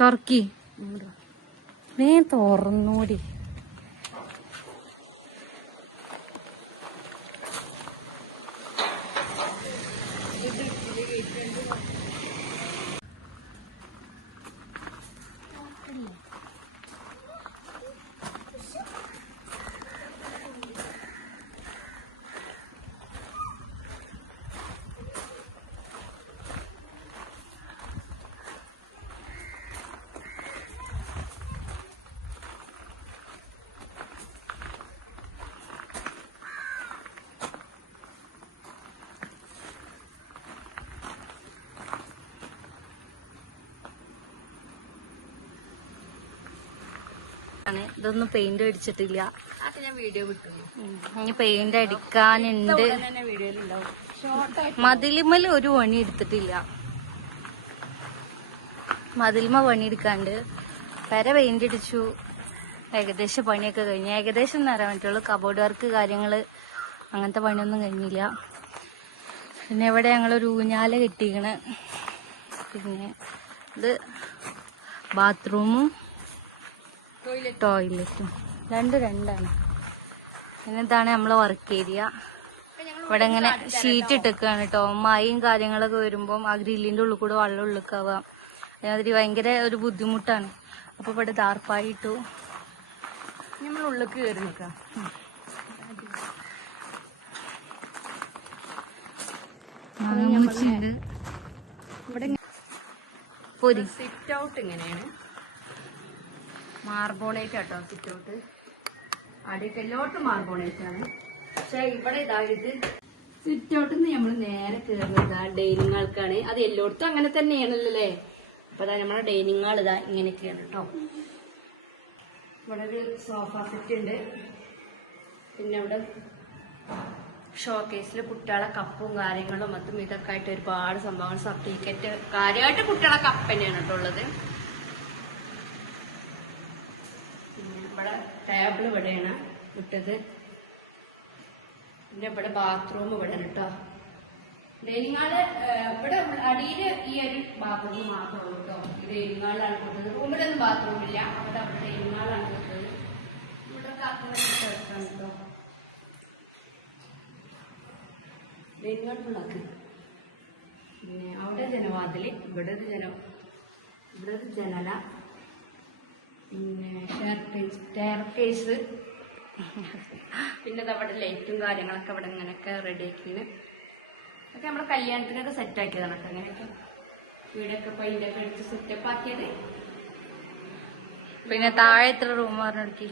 തുറക്കി നീ തുറന്നൂടി. ഇതൊന്നും പെയിന്റ് അടിച്ചിട്ടില്ല. ഞാൻ വീഡിയോ വിട്ടു. ഇനി പെയിന്റ് അടിക്കാനുണ്ട്. മതിലുമ്മൽ ഒരു പണി എടുത്തിട്ടില്ല. മതിലുമ്മ പണിയെടുക്കാണ്ട് പെര പെയിന്റ് അടിച്ചു. ഏകദേശം പണിയൊക്കെ കഴിഞ്ഞു. ഏകദേശം എന്ന് പറയാൻ പറ്റുള്ളൂ. കബോർഡ് വർക്ക് കാര്യങ്ങള് അങ്ങനത്തെ പണിയൊന്നും കഴിഞ്ഞില്ല. പിന്നെ ഇവിടെ ഞങ്ങളൊരു ഊഞ്ഞാല കെട്ടിക്കണ്. പിന്നെ ഇത് ബാത്റൂമും ടോയ്ലറ്റും രണ്ടാണ്. പിന്നെ ഇതാണ് നമ്മളെ വർക്ക് ഏരിയ. ഇവിടെ ഇങ്ങനെ ഷീറ്റ് ഇട്ടൊക്കെയാണ് കേട്ടോ. മഴയും കാര്യങ്ങളൊക്കെ വരുമ്പോൾ ആ ഗ്രില്ലിന്റെ ഉള്ളിൽ കൂടെ വെള്ളം ഉള്ളിക്കാവുക അതിന് ഭയങ്കര ഒരു ബുദ്ധിമുട്ടാണ്. അപ്പൊ ഇവിടെ ദാർപ്പായി ഇട്ടു. നമ്മൾ ഉള്ളിലേക്ക് കയറി നിൽക്കാം. ഇവിടെ സിറ്റ് ഔട്ട് ഇങ്ങനെയാണ്. മാർബോണേറ്റ് ആട്ടോ സിറ്റ് ഔട്ട്. അടിക്കെല്ലോട്ട് മാർബോണേറ്റ് ആണ്. പക്ഷെ ഇവിടെ ഇതായിട്ട് സിറ്റ് ഔട്ടിൽ നിന്ന് നമ്മൾ നേരെ കയറുന്നത് ഡൈനിങ് ഹാൾക്കാണ്. അത് എല്ലായിടത്തും അങ്ങനെ തന്നെയാണല്ലോ അല്ലേ. അപ്പൊ അതാ നമ്മളെ ഡൈനിങ് ഹാൾ ഇതാ ഇങ്ങനെയൊക്കെയാണ് കേട്ടോ. ഇവിടെ ഒരു സോഫ സെറ്റ് ഉണ്ട്. പിന്നെ ഇവിടെ ഷോക്കേസിൽ കുട്ടികളെ കപ്പും കാര്യങ്ങളും അതും ഇതൊക്കെ ആയിട്ട് ഒരുപാട് സംഭവങ്ങൾ, സർട്ടിഫിക്കറ്റ്, കാര്യമായിട്ട് കുട്ടികളെ കപ്പ് തന്നെയാണ് കേട്ടോ ഉള്ളത്. പിന്നെ ഇവിടെ ടേബിൾ ഇവിടെയാണ് വിട്ടത്. പിന്നെ ഇവിടെ ബാത്റൂം ഇവിടെ കേട്ടോ. ഡൈനിങ് ഹാള് ഇവിടെ അടിയില് ഈ ഒരു ബാത്റൂം മാത്രമേ ഉള്ളൂ കേട്ടോ. ഈ ഡൈനിങ് ഹാളിലാണ് കൊടുത്തത്. റൂമിലൊന്നും ബാത്റൂം ഇല്ല. അവിടെ ഡൈനിങ് ഹാളാണ് കൊടുത്തത്. ഇവിടെ കാർട്ടൂൺ കേട്ടോ. ഡൈനിങ് ഹാൾ ഫുള്ളാക്കി. പിന്നെ അവിടെ ജനവാതില്, ഇവിടെ ഒരു ജനല, പിന്നെ സ്റ്റെയർകേസ്, പിന്നെ അവിടെ ലൈറ്റും കാര്യങ്ങളൊക്കെ ഇവിടെ ഇങ്ങനെയൊക്കെ റെഡി ആക്കിയാണ്. ഒക്കെ നമ്മുടെ കല്യാണത്തിനൊക്കെ സെറ്റ് ആക്കിയതാണ് കേട്ടോ. അങ്ങനെയൊക്കെ വീടൊക്കെ പെയിന്റൊക്കെ അടിച്ച് സെറ്റപ്പ് ആക്കിയത്. പിന്നെ താഴെ എത്ര റൂം പറഞ്ഞെടുക്കി?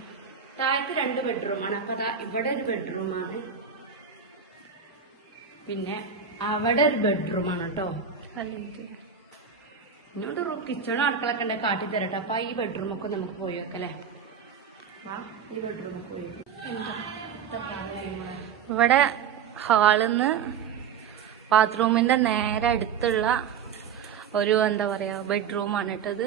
താഴത്ത് 2 ബെഡ്റൂമാണ്. അപ്പൊ അതാ ഇവിടെ ഒരു ബെഡ്റൂമാണ്. പിന്നെ അവിടെ ഒരു ബെഡ്റൂമാണ് കേട്ടോ. ഇങ്ങോട്ട് കിച്ചണും അടുക്കളൊക്കെ ഉണ്ടെങ്കിൽ കാട്ടിത്തരട്ടെ. അപ്പൊ ഈ ബെഡ്റൂമൊക്കെ നമുക്ക് പോയി വെക്കല്ലേ. ഈ ബെഡ്റൂമൊക്കെ പോയി. ഇവിടെ ഹാളിന്ന് ബാത്റൂമിന്റെ നേരെ അടുത്തുള്ള ഒരു എന്താ പറയാ ബെഡ്റൂമാണ് കേട്ടത്.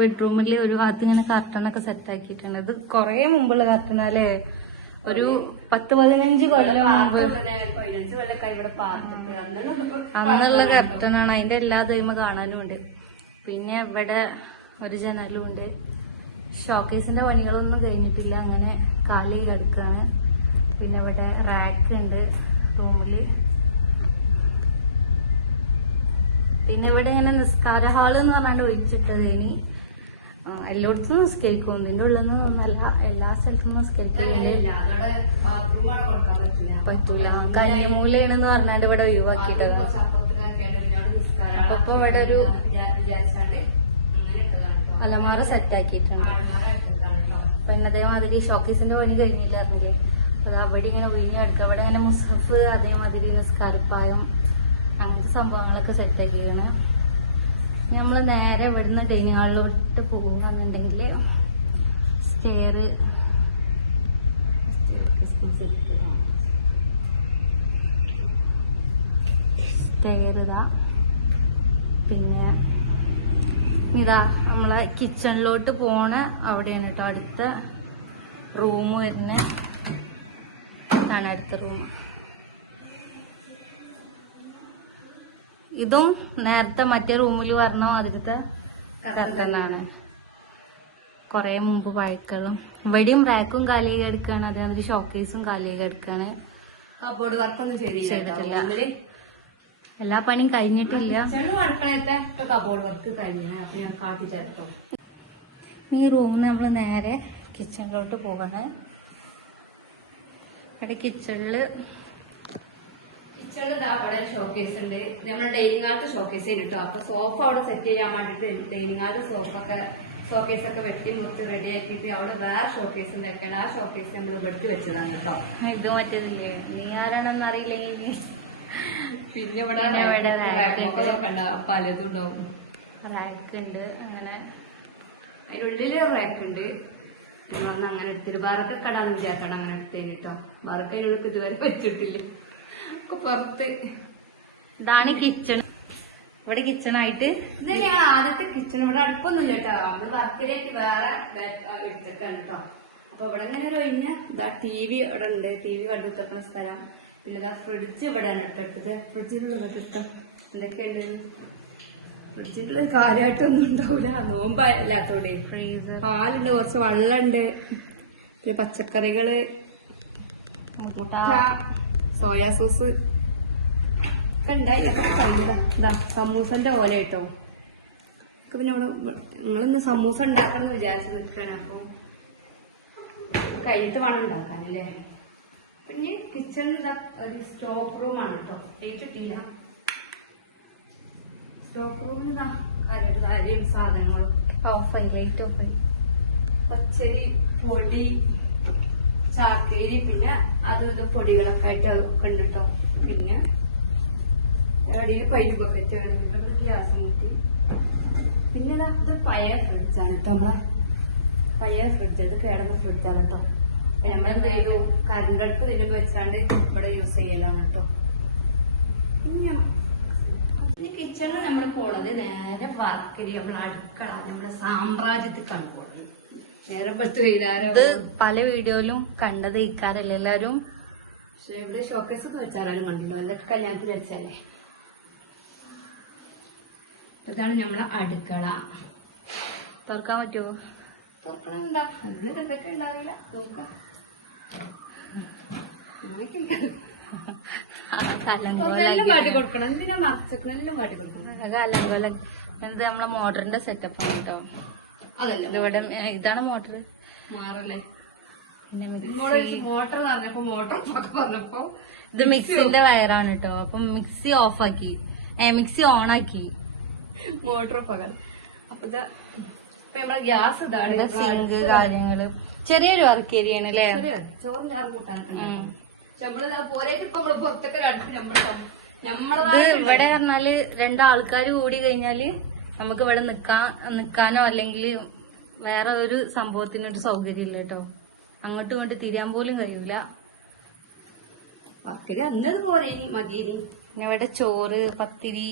ബെഡ്റൂമിൽ ഒരു ഭാഗത്ത് ഇങ്ങനെ കർട്ടനൊക്കെ സെറ്റ് ആക്കിയിട്ടുണ്ട്. ഇത് കൊറേ മുമ്പുള്ള കർട്ടനല്ലേ. ഒരു 10-15 കൊല്ലം മുമ്പ് അന്നുള്ള കർട്ടനാണ്. അതിന്റെ എല്ലാ ദൈവം കാണാനും ഉണ്ട്. പിന്നെ ഇവിടെ ഒരു ജനലും ഉണ്ട്. ഷോക്കേസിന്റെ പണികളൊന്നും കഴിഞ്ഞിട്ടില്ല. അങ്ങനെ കാലി കിടക്കാണ്. പിന്നെ ഇവിടെ റാക്ക് ഉണ്ട് റൂമില്. പിന്നെ ഇവിടെ ഇങ്ങനെ നിസ്കാര ഹാള് എന്ന് പറഞ്ഞാണ്ട് ഒഴിച്ചിട്ടത്. ഇനി എല്ലായിടത്തും നിസ്കരിക്കും. ഇതിന്റെ ഉള്ളിൽ നിന്നൊന്നല്ല, എല്ലാ സ്ഥലത്തും നിസ്കരിക്കുന്നുണ്ട്. പറ്റൂല. കന്നിമൂലയാണെന്ന് പറഞ്ഞാണ്ട് ഇവിടെ ഒഴിവാക്കിയിട്ടതാണ്. അപ്പൊ ഇവിടെ ഒരു അലമാറ സെറ്റ് ആക്കിയിട്ടുണ്ട്. പിന്നെ അതേമാതിരി ഷോക്കേസിന്റെ പണി കഴിഞ്ഞില്ല അറിഞ്ഞില്ലേ. അത് അവിടെ ഇങ്ങനെ ഒഴിഞ്ഞെടുക്കുക. അവിടെ ഇങ്ങനെ മുസഫ്, അതേമാതിരി നിസ്കാരപ്പായം, അങ്ങനത്തെ സംഭവങ്ങളൊക്കെ സെറ്റ് ആക്കിയാണ്. നമ്മൾ നേരെ ഇവിടുന്ന് ഡൈനിങ് ഹാളിലോട്ട് പോകുകയെന്നുണ്ടെങ്കിൽ സ്റ്റെയർ ഇതാ. പിന്നെ ഇതാ നമ്മളെ കിച്ചണിലോട്ട് പോണ അവിടെയാണ് കേട്ടോ അടുത്ത റൂം വരുന്നത്. ഇതാണ് അടുത്ത റൂം. ഇതും നേരത്തെ മറ്റേ റൂമിൽ പറഞ്ഞ അതിലത്തെ കർട്ടനാണ്. കൊറേ മുമ്പ് പഴക്കളും. ഇവിടെയും റാക്കും കാലിക എടുക്കാണ്, അതേമാതിരി ഷോക്കേസും കാലിക എടുക്കാണ്. കബോർഡ് വർക്കൊന്നും ചെയ്തിട്ടില്ല. എല്ലാ പണിയും കഴിഞ്ഞിട്ടില്ല. അടുക്കളയത്തെ കബോർഡ് വർക്ക് കഴിഞ്ഞ അപ്പൊ ഞാൻ കാട്ടി ചേർത്തോ. ഈ റൂമിൽ നമ്മൾ നേരെ കിച്ചണിലോട്ട് പോകണേ. ഇവിടെ കിച്ചണില് അവിടെ ഷോക്കേസ് ഉണ്ട്. നമ്മുടെ ഡൈനിങ് ഹാളത്തെ ഷോക്കേസ് കിട്ടും. അപ്പൊ സോഫ അവിടെ സെറ്റ് ചെയ്യാൻ വേണ്ടിട്ട് ഡൈനിങ് ഹാളിൽ ഷോക്കേസ് ഒക്കെ വെട്ടി മുറിച്ച് റെഡി ആക്കിയിട്ട് അവിടെ വേറെ ഷോക്കേസ് ഉണ്ടാക്കണം. ആ ഷോക്കേസ് നമ്മൾ വെട്ടി വെച്ചതാണ് കേട്ടോ. ഇത് മറ്റേതില്ലേ, നീ ആരാണെന്ന് അറിയില്ലെങ്കിൽ പിന്നെ ഇവിടെ പലതും ഉണ്ടാവും. റാക്ക് ഉണ്ട്. അങ്ങനെ അതിനുള്ളില് റാക്ക് ഉണ്ട്. വന്ന് അങ്ങനെ എടുത്തിട്ട് ബറൊക്കെ കടാന്ന് വിചാരിക്കണം. അങ്ങനെ എടുത്തേന് കേട്ടോ. ബറൊക്കെ അതിനുള്ളിൽ ഇതുവരെ വെച്ചിട്ടില്ല. ഒക്കെ പുറത്ത്. ഇതാണ് കിച്ചൺ. ഇവിടെ കിച്ചണായിട്ട് ഇത് ഞാൻ ആദ്യത്തെ കിച്ചൺ. ഇവിടെ അടുപ്പൊന്നുമില്ല കേട്ടോ. നമ്മള് വർക്കിലേക്ക് വേറെ എടുത്തേക്കാണ് കേട്ടോ. അപ്പൊ ഇവിടെ ഇങ്ങനെ ഒരു ഒഴിഞ്ഞ ഇതാ TV ഇവിടെ ഉണ്ട്. TV കണ്ടുവെക്കുന്ന സ്ഥലം. പിന്നെ ഇതാ ഫ്രിഡ്ജ് ഇവിടെയാണ് ഇട്ടിട്ടത്. ഫ്രിഡ്ജിനുള്ള കിട്ടും എന്തൊക്കെയുണ്ട്. ഫ്രിഡ്ജിന്റെ കാര്യമായിട്ടൊന്നും ഉണ്ടാവില്ല, നോമ്പാല്ലാത്തോടെ. ഫ്രീസർ, പാലുണ്ട്, കുറച്ച് വെള്ളമുണ്ട്, പിന്നെ പച്ചക്കറികള്, മുട്ട, സോയാ സോസ് ഒക്കെ ഉണ്ടായില്ല. സമൂസന്റെ പോലെ കേട്ടോ. പിന്നെ ഇവിടെ നിങ്ങളിന്ന് സമൂസ ഉണ്ടാക്കണം എന്ന് വിചാരിച്ചു നിൽക്കാണ്. അപ്പൊ കഴിഞ്ഞിട്ട് വേണം ഉണ്ടാക്കാനല്ലേ. പിന്നെ കിച്ചണിൽ ഇതാ ഒരു സ്റ്റോക്ക് റൂമാണ് കേട്ടോ. ഏറ്റിട്ടില്ല. സ്റ്റോക്ക് റൂമിൽ ഇതാ കാര്യം സാധനങ്ങളും ഓഫായി, ലൈറ്റ് ഓഫായി. പച്ചരി, പൊടി, ചാക്കേരി, പിന്നെ അതും ഇത് പൊടികളൊക്കെ ആയിട്ട് അതൊക്കെ ഉണ്ട് കേട്ടോ. പിന്നെ എവിടെയും പൈപ്പ് ബക്കറ്റ് വേണമെങ്കിൽ ഗ്യാസ് മുട്ടി. പിന്നെ ഇത് പഴയ ഫ്രിഡ്ജാണ് കേട്ടോ. നമ്മളെ പഴയ ഫ്രിഡ്ജ്, ഇത് കേടന്ന ഫ്രിഡ്ജാണ് കേട്ടോ. നമ്മളെന്ത് ചെയ്തു, കറണ്ട് അടുപ്പ് ഇതിൽ വെച്ചാണ്ട് ഇവിടെ യൂസ് ചെയ്യലാണ് കേട്ടോ. ഇനി കിച്ചണിൽ നമ്മൾ പോണത് നേരെ വർക്കരി, നമ്മളെ അടുക്കള, നമ്മുടെ സാമ്രാജ്യത്തിക്കാണ് പോണത്. നേരെ പത്ത് വൈകുന്നേരം. ഇത് പല വീഡിയോയിലും കണ്ടത് ഇക്കാരല്ലേ എല്ലാരും. പക്ഷെ ഇവിടെ ഷോക്കേസ് ഒക്കെ വെച്ചാലും കണ്ടല്ലോ, എന്തൊക്കെ കല്യാണത്തിൽ വെച്ചല്ലേ. ഇതാണ് നമ്മളെ അടുക്കള. തുറക്കാൻ പറ്റുമോ? തുറക്കണം. എന്താ അതിന് എന്തൊക്കെ ഉണ്ടാവില്ല, നോക്കാം. കലങ്കോലം. ഇത് നമ്മളെ മോട്ടറിന്റെ സെറ്റപ്പ് ആണ് കേട്ടോ. ഇവിടെ ഇതാണ് മോട്ടർ. മാറല്ലേ പിന്നെ മോട്ടർ പറഞ്ഞപ്പോ ഇത് മിക്സിന്റെ വയറാണ് കേട്ടോ. അപ്പൊ മിക്സി ഓഫാക്കി, മിക്സി ഓണാക്കി, മോട്ടർ പകരം. അപ്പൊ നമ്മളെ ഗ്യാസ് ഇതാണ്, സിങ്ക് കാര്യങ്ങള്. ചെറിയൊരു വർക്ക് ഏരിയയാണ് അല്ലേ. ചോറും ഞാറ് കൂട്ടാനൊക്കെ. ഇത് ഇവിടെ പറഞ്ഞാല് രണ്ടാൾക്കാര് കൂടി കഴിഞ്ഞാല് നമുക്ക് ഇവിടെ നിക്കാനോ അല്ലെങ്കിൽ വേറെ ഒരു സംഭവത്തിനൊരു സൗകര്യം ഇല്ല കേട്ടോ. അങ്ങോട്ടും ഇങ്ങോട്ട് തിരിയാൻ പോലും കഴിയൂല. പിന്നെ ഇവിടെ ചോറ്, പത്തിരി,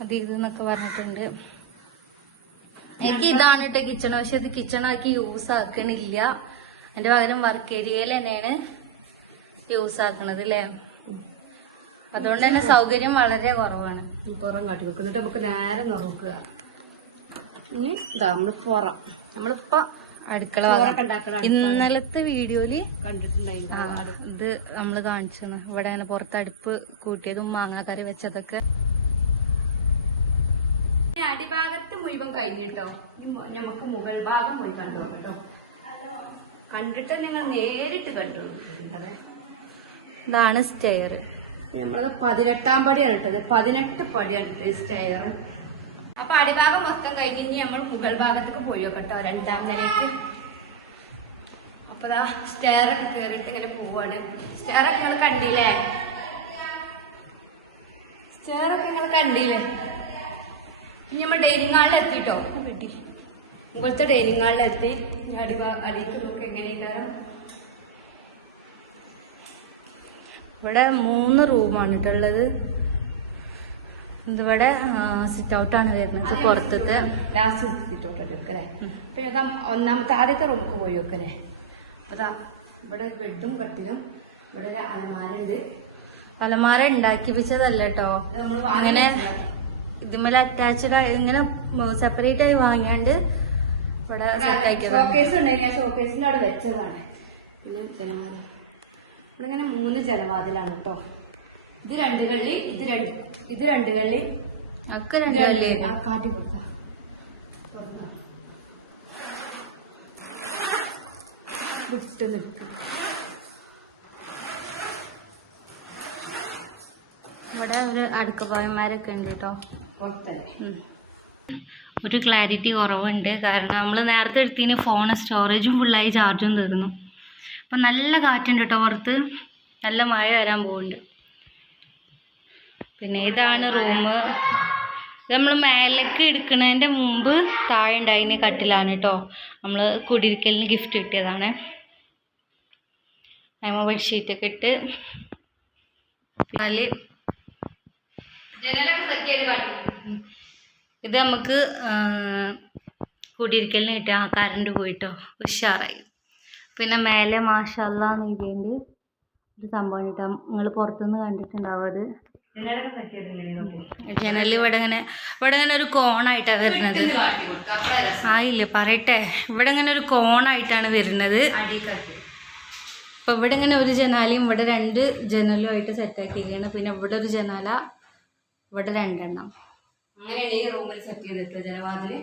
അത് ഇതെന്നൊക്കെ പറഞ്ഞിട്ടുണ്ട്. എനിക്ക് ഇതാണ് കേട്ടോ കിച്ചൺ. പക്ഷെ ഇത് കിച്ചണാക്കി യൂസ് ആക്കണില്ല. അതിന്റെ പകരം വർക്ക് ഏരിയയിൽ തന്നെയാണ് യൂസ് ആക്കണത് അല്ലേ. അതുകൊണ്ട് തന്നെ സൗകര്യം വളരെ കുറവാണ്. പുറം കാട്ടി വെക്കുന്നിട്ട് നമുക്ക് നേരെ നോക്കുക. ഇനി നമ്മള് പുറം നമ്മളിപ്പോ അടുക്കള ഇന്നലത്തെ വീഡിയോയില് കണ്ടിട്ടുണ്ടായിരുന്നു. ഇത് നമ്മള് കാണിച്ചു. ഇവിടെ അങ്ങനെ പുറത്ത് അടുപ്പ് കൂട്ടിയതും മാങ്ങാക്കറി വെച്ചതൊക്കെ. അടിഭാഗത്ത് മുഴുവൻ കഴിഞ്ഞിട്ടോ. നമുക്ക് മുകൾ ഭാഗം പോയി കണ്ടു കേട്ടോ. കണ്ടിട്ട് നിങ്ങൾ നേരിട്ട് കണ്ടു. ഇതാണ് സ്റ്റെയർ. നമ്മളത് 18 പടിയാണ് ഇട്ടത്. 18 പടിയാണ് സ്റ്റെയർ. അപ്പൊ അടിഭാഗം മൊത്തം കഴിഞ്ഞ് നമ്മൾ മുകൾ ഭാഗത്തേക്ക് പോയി കേട്ടോ, 2ാം നിലയ്ക്ക്. അപ്പൊ സ്റ്റെയർ ഒക്കെ കേറിയിട്ട് ഇങ്ങനെ പോവാണ്. സ്റ്റെയർ ഒക്കെ നിങ്ങൾ കണ്ടില്ലേ? സ്റ്റെയർ ഒക്കെ നിങ്ങൾ കണ്ടില്ലേ? ഇനി നമ്മൾ ഡൈനിങ് ഹാളിൽ എത്തിട്ടോ. കിട്ടി മുകളിലത്തെ ഡൈനിങ് ഹാളിൽ എത്തി. അടിക്ക് നോക്കി എങ്ങനെയാണ്. ഇവിടെ 3 റൂമാണ് കേട്ടുള്ളത്. ഇതിവിടെ സിറ്റ് ഔട്ടാണ് വരുന്നത്, പുറത്തത്തെ. ലാസ്റ്റ് സിറ്റ് ഔട്ട് വെക്കല്ലേ. പിന്നെ ഒന്നാമത്തെ ആദ്യത്തെ റൂമിൽ പോയി വെക്കല്ലേ. അപ്പൊ ഇവിടെ ബെഡും കട്ടിലും, ഇവിടെ ഒരു അലമാരുണ്ട്. അലമാര ഉണ്ടാക്കിപ്പിച്ചതല്ല കേട്ടോ, ഇങ്ങനെ ഇതുമേലെ അറ്റാച്ച്ഡ് ഇങ്ങനെ സെപ്പറേറ്റ് ആയി വാങ്ങിയാണ്ട് ഇവിടെ സെറ്റ് ആക്കിയതാണ്. ഷോക്കേസ് ഉണ്ടായി, ഷോക്കേസിന്റെ അവിടെ വെച്ചതാണ്. പിന്നെ ജനവാതിൽ ഇവിടെ ഇങ്ങനെ 3 ജനവാതിലാണ് കേട്ടോ. ഇത് 2 കള്ളി, ഇത് 2 കള്ളി, ഒക്കെ 2 കള്ളിയായിരുന്നു. കാട്ടി കൊടുക്കാം. വിട്ട് നിൽക്കും. ഇവിടെ ഒരു അടുക്കപ്പായന്മാരൊക്കെ ഉണ്ട് കേട്ടോ. പുറത്തല്ലേ ഒരു ക്ലാരിറ്റി കുറവുണ്ട്, കാരണം നമ്മൾ നേരത്തെ എടുത്തതിന് ഫോൺ സ്റ്റോറേജും ഫുള്ളായി ചാർജും തീർന്നു. അപ്പം നല്ല കാറ്റുണ്ട് കേട്ടോ പുറത്ത്, നല്ല മഴ വരാൻ പോകുന്നുണ്ട്. പിന്നെ ഇതാണ് റൂം. ഇത് നമ്മൾ മേലേക്ക് എടുക്കുന്നതിൻ്റെ മുമ്പ് താഴെ ഉണ്ടായിരുന്ന കട്ടിലാണ് കേട്ടോ, നമ്മൾ കുടിയിരിക്കലിന് ഗിഫ്റ്റ് കിട്ടിയതാണ്. അതിന് ബെഡ്ഷീറ്റൊക്കെ ഇട്ട് നല്ല ഇത് നമുക്ക് കുടിയിരിക്കലിന് കിട്ടിയ കറണ്ട് പോയിട്ടോ, ഉഷാറായി. പിന്നെ മേലെ മാഷാല്ലാ നീതിയുണ്ട് ഒരു സംഭവം കിട്ടാ, നിങ്ങൾ പുറത്തുനിന്ന് കണ്ടിട്ടുണ്ടാവും. അത് ജനൽ ഇവിടെ ഇങ്ങനെ ഒരു കോണായിട്ടാണ് വരുന്നത്. ആയില്ലേ പറയട്ടെ, ഇവിടെ ഇങ്ങനെ ഒരു കോണായിട്ടാണ് വരുന്നത്. അപ്പം ഇവിടെ ഇങ്ങനെ ഒരു ജനാലയും ഇവിടെ 2 ജനലും ആയിട്ട് സെറ്റാക്കിയിരിക്കുകയാണ്. പിന്നെ ഇവിടെ ഒരു ജനാല, ഇവിടെ 2 എണ്ണം. അങ്ങനെയാണ് ഈ റൂമിൽ സെറ്റ് ചെയ്തിട്ട് ജനവാതില്.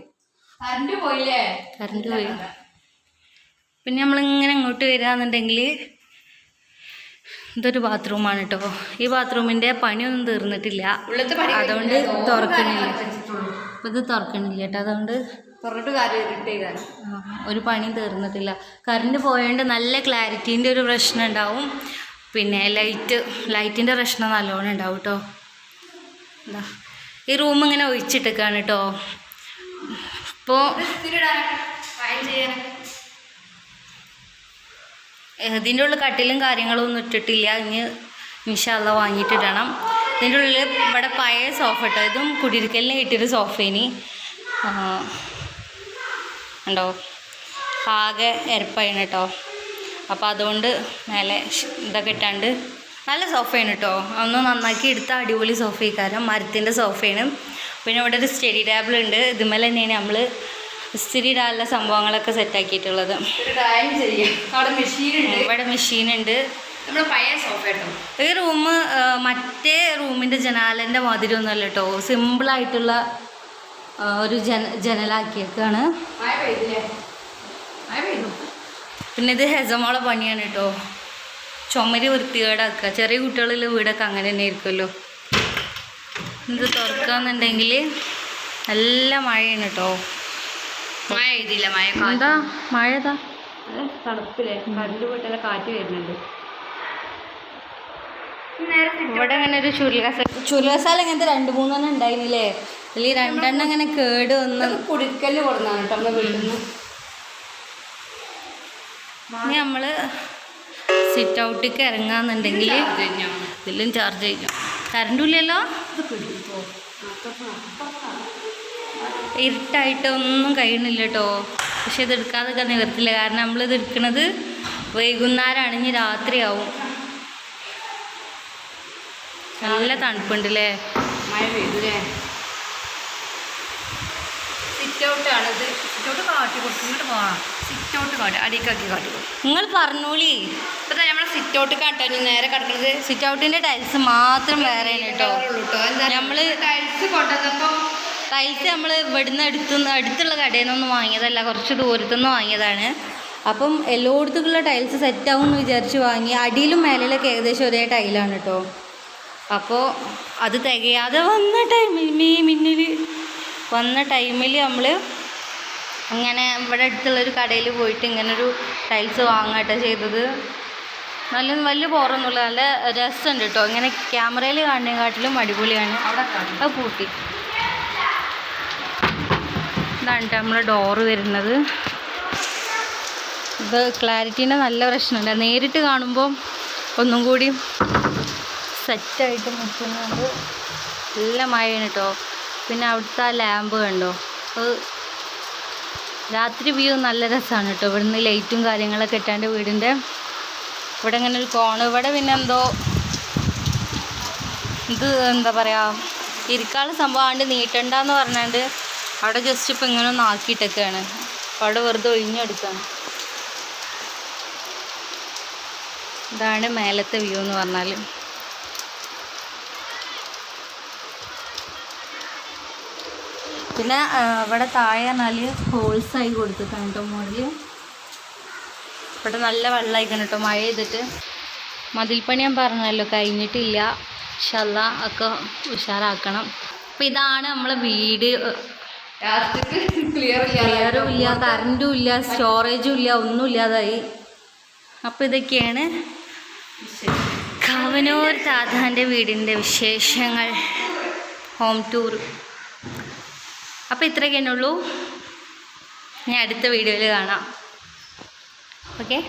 കറണ്ട് പോയില്ലേ? കറണ്ട് പോയി. പിന്നെ നമ്മളിങ്ങനെ ഇങ്ങോട്ട് വരികയെന്നുണ്ടെങ്കിൽ ഇതൊരു ബാത്റൂമാണ് കേട്ടോ. ഈ ബാത്റൂമിൻ്റെ പണിയൊന്നും തീർന്നിട്ടില്ല, അതുകൊണ്ട് തുറക്കണില്ല. അപ്പം ഇത് തുറക്കണില്ല കേട്ടോ, അതുകൊണ്ട് തുറന്നിട്ട് കാര്യം ഒരു പണി തീർന്നിട്ടില്ല. കറണ്ട് പോയതുകൊണ്ട് നല്ല ക്ലാരിറ്റീൻ്റെ ഒരു പ്രശ്നം ഉണ്ടാവും. പിന്നെ ലൈറ്റിൻ്റെ പ്രശ്നം നല്ലോണം ഉണ്ടാവും കേട്ടോ. എന്താ ഈ റൂം ഇങ്ങനെ ഒഴിച്ചിട്ടേക്കാണ് കേട്ടോ. ഇപ്പോൾ ഇതിൻ്റെ ഉള്ളിൽ കട്ടിലും കാര്യങ്ങളും ഒന്നും ഇട്ടിട്ടില്ല, ഇനി ഇൻഷാ അല്ലാഹ് വാങ്ങിയിട്ടിടണം. ഇതിൻ്റെ ഉള്ളിൽ ഇവിടെ പഴയ സോഫ കേട്ടോ, ഇതും കുടിയിരിക്കലിന് കിട്ടിയൊരു സോഫേനി ഉണ്ടോ, ആകെ എരപ്പായാണ് കേട്ടോ. അപ്പോൾ അതുകൊണ്ട് മേലെ ഇതൊക്കെ ഇട്ടാണ്ട് നല്ല സോഫയാണ് കേട്ടോ. ഒന്ന് നന്നാക്കി എടുത്ത അടിപൊളി സോഫയ്ക്കാരം, മരത്തിൻ്റെ സോഫയാണ്. പിന്നെ ഇവിടെ ഒരു സ്റ്റഡി ടേബിൾ ഉണ്ട്, ഇതുമേലെ തന്നെയാണ് നമ്മൾ ഇസ്തിരി ഇടാനുള്ള സംഭവങ്ങളൊക്കെ സെറ്റാക്കിയിട്ടുള്ളത്. ഇവിടെ മെഷീനുണ്ട്. നമ്മുടെ പഴയ സോഫ കേട്ടോ. ഈ റൂം മറ്റേ റൂമിൻ്റെ ജനാലൻ്റെ മാതിരി ഒന്നുമല്ല കേട്ടോ, സിമ്പിളായിട്ടുള്ള ഒരു ജനലാക്കിയേക്കാണ്. പിന്നെ ഇത് ഹെസമോളെ പണിയാണ് കേട്ടോ, ചുമര് വൃത്തികേടാക്കുക. ചെറിയ കുട്ടികളുള്ള വീടൊക്കെ അങ്ങനെ തന്നെ ആയിരിക്കുമല്ലോ. ഇത് തുറക്കാന്നുണ്ടെങ്കിൽ നല്ല മഴയാണ് കേട്ടോ. മഴ എഴുതിയില്ല, മഴ എന്താ മഴ തണുപ്പില്ലേ, കറണ്ട് പോയിട്ടല്ല കാറ്റ് വരുന്നുണ്ട്. ഇവിടെ അങ്ങനെ ഒരു ചുരുകസാല ഇങ്ങനത്തെ 2-3 ഉണ്ടായിരുന്നില്ലേ, അതിൽ 2 എണ്ണം ഇങ്ങനെ കേട് വന്ന് കുടിക്കല് കൊടുന്നാണ് കേട്ടോ നമ്മുടെ വീട്ടിൽ നിന്ന്. ഇനി നമ്മൾ സിറ്റ് ഔട്ടിലേക്ക് ഇറങ്ങാന്നുണ്ടെങ്കിൽ ഇതിലും ചാർജ് ചെയ്യും. കറണ്ടും ഇല്ലല്ലോ, ഇരുട്ടായിട്ട് ഒന്നും കഴിയണില്ല കേട്ടോ. പക്ഷെ ഇത് എടുക്കാതൊക്കെ നിവർത്തില്ല, കാരണം നമ്മളിത് എടുക്കുന്നത് വൈകുന്നേരമാണ്, ഇനി രാത്രിയാവും. നല്ല തണുപ്പുണ്ടല്ലേ, മഴ പെയ്തല്ലേ. സിറ്റ് ഔട്ടാണിത്. സിറ്റ് ഔട്ട് കാട്ടി കൊടുക്കും, ഇങ്ങോട്ട് പോകണം. സിറ്റ് ഔട്ട് കാട്ടി അടിക്കാക്കി കാട്ടി കൊടുക്കും. നിങ്ങൾ പറഞ്ഞോളി. ഇപ്പം നമ്മളെ സിറ്റ് ഔട്ട് കാട്ടാൻ നേരെ കിടക്കുന്നത്. സിറ്റ് ഔട്ടിൻ്റെ ടൈൽസ് മാത്രം വേറെ കേട്ടോ. നമ്മൾ ടൈൽസ് കൊണ്ടുവന്നപ്പോൾ ടൈൽസ് നമ്മൾ ഇവിടുന്ന് അടുത്തുള്ള കടയിൽ നിന്നൊന്നും വാങ്ങിയതല്ല, കുറച്ച് ദൂരത്തുനിന്ന് വാങ്ങിയതാണ്. അപ്പം എല്ലായിടത്തുള്ള ടൈൽസ് സെറ്റാവും എന്ന് വിചാരിച്ച് വാങ്ങി. അടിയിലും മേലിലൊക്കെ ഏകദേശം ഒരേ ടൈലാണ് കേട്ടോ. അപ്പോൾ അത് തികയാതെ വന്ന ടൈമിൽ നമ്മൾ അങ്ങനെ ഇവിടെ അടുത്തുള്ളൊരു കടയിൽ പോയിട്ട് ഇങ്ങനൊരു ടൈൽസ് വാങ്ങാട്ടോ ചെയ്തത്. വലിയ ബോറൊന്നുമില്ല, നല്ല രസമുണ്ട് കേട്ടോ. ഇങ്ങനെ ക്യാമറയിൽ കാണുന്നതിനെക്കാട്ടിലും അടിപൊളിയാണ്. അത് പൂട്ടി. ഇതാണ് നമ്മൾ ഡോറ് വരുന്നത്. ഇത് ക്ലാരിറ്റീൻ്റെ നല്ല പ്രശ്നമുണ്ട്, നേരിട്ട് കാണുമ്പോൾ ഒന്നും കൂടി സെറ്റായിട്ട് നിൽക്കുന്നുണ്ട്. നല്ല മഴയാണ് കേട്ടോ. പിന്നെ അവിടുത്തെ ആ ലാമ്പ് കണ്ടോ, അത് രാത്രി വ്യൂ നല്ല രസമാണ് കേട്ടോ. ഇവിടുന്ന് ലൈറ്റും കാര്യങ്ങളൊക്കെ ഇട്ടാണ്ട് വീടിൻ്റെ ഇവിടെ ഇങ്ങനെ ഒരു കോണ്. ഇവിടെ പിന്നെ എന്തോ ഇത് എന്താ പറയുക, ഇരിക്കാനുള്ള സംഭവം ആണ്ട് നീട്ടണ്ടെന്ന് പറഞ്ഞാണ്ട് അവിടെ ജസ്റ്റ് ഇപ്പം ഇങ്ങനെ ഒന്ന് ആക്കിയിട്ടൊക്കെയാണ്. അപ്പോൾ അവിടെ വെറുതെ ഒഴിഞ്ഞെടുക്കുകയാണ്. ഇതാണ് മേലത്തെ വ്യൂ എന്ന് പറഞ്ഞാൽ. പിന്നെ ഇവിടെ താഴെ പറഞ്ഞാൽ ഹോൾസായി കൊടുത്തിട്ടാണ് കേട്ടോ മോഡല്. ഇവിടെ നല്ല വെള്ളമായിക്കണം കേട്ടോ മഴ ചെയ്തിട്ട്. മതിൽപ്പണി ഞാൻ പറഞ്ഞല്ലോ കഴിഞ്ഞിട്ടില്ല, ഇൻഷാ അല്ലാ ഒക്കെ ഉഷാറാക്കണം. അപ്പം ഇതാണ് നമ്മളെ വീട്. ക്ലിയറും ഇല്ല, കറണ്ടും ഇല്ല, സ്റ്റോറേജും ഇല്ല, ഒന്നും ഇല്ലാതായി. അപ്പം ഇതൊക്കെയാണ് കാവനൂർ താത്താൻ്റെ വീടിൻ്റെ വിശേഷങ്ങൾ, ഹോം ടൂർ. അപ്പോൾ ഇത്രയൊക്കെ തന്നെ ഉള്ളൂ. ഞാൻ അടുത്ത വീഡിയോയിൽ കാണാം. ഓക്കെ.